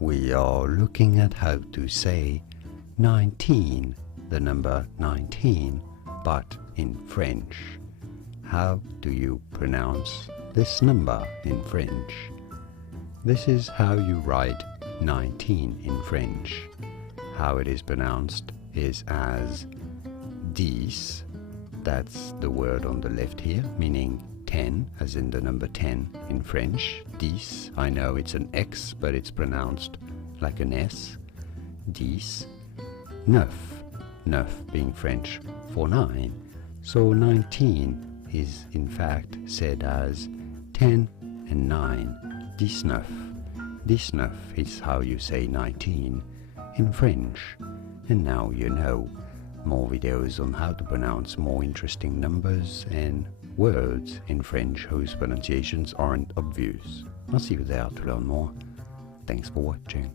we are looking at how to say 19, the number 19, but in French. How do you pronounce this number in French? This is how you write 19 in French. How it is pronounced is as 10, that's the word on the left here, meaning 10, as in the number 10 in French. 10, I know it's an X, but it's pronounced like an S. 10. Neuf, neuf being French for 9. So 19 is in fact said as 10 and 9. 19. 19 is how you say 19 in French. And now you know. More videos on how to pronounce more interesting numbers and words in French whose pronunciations aren't obvious. I'll see you there to learn more. Thanks for watching.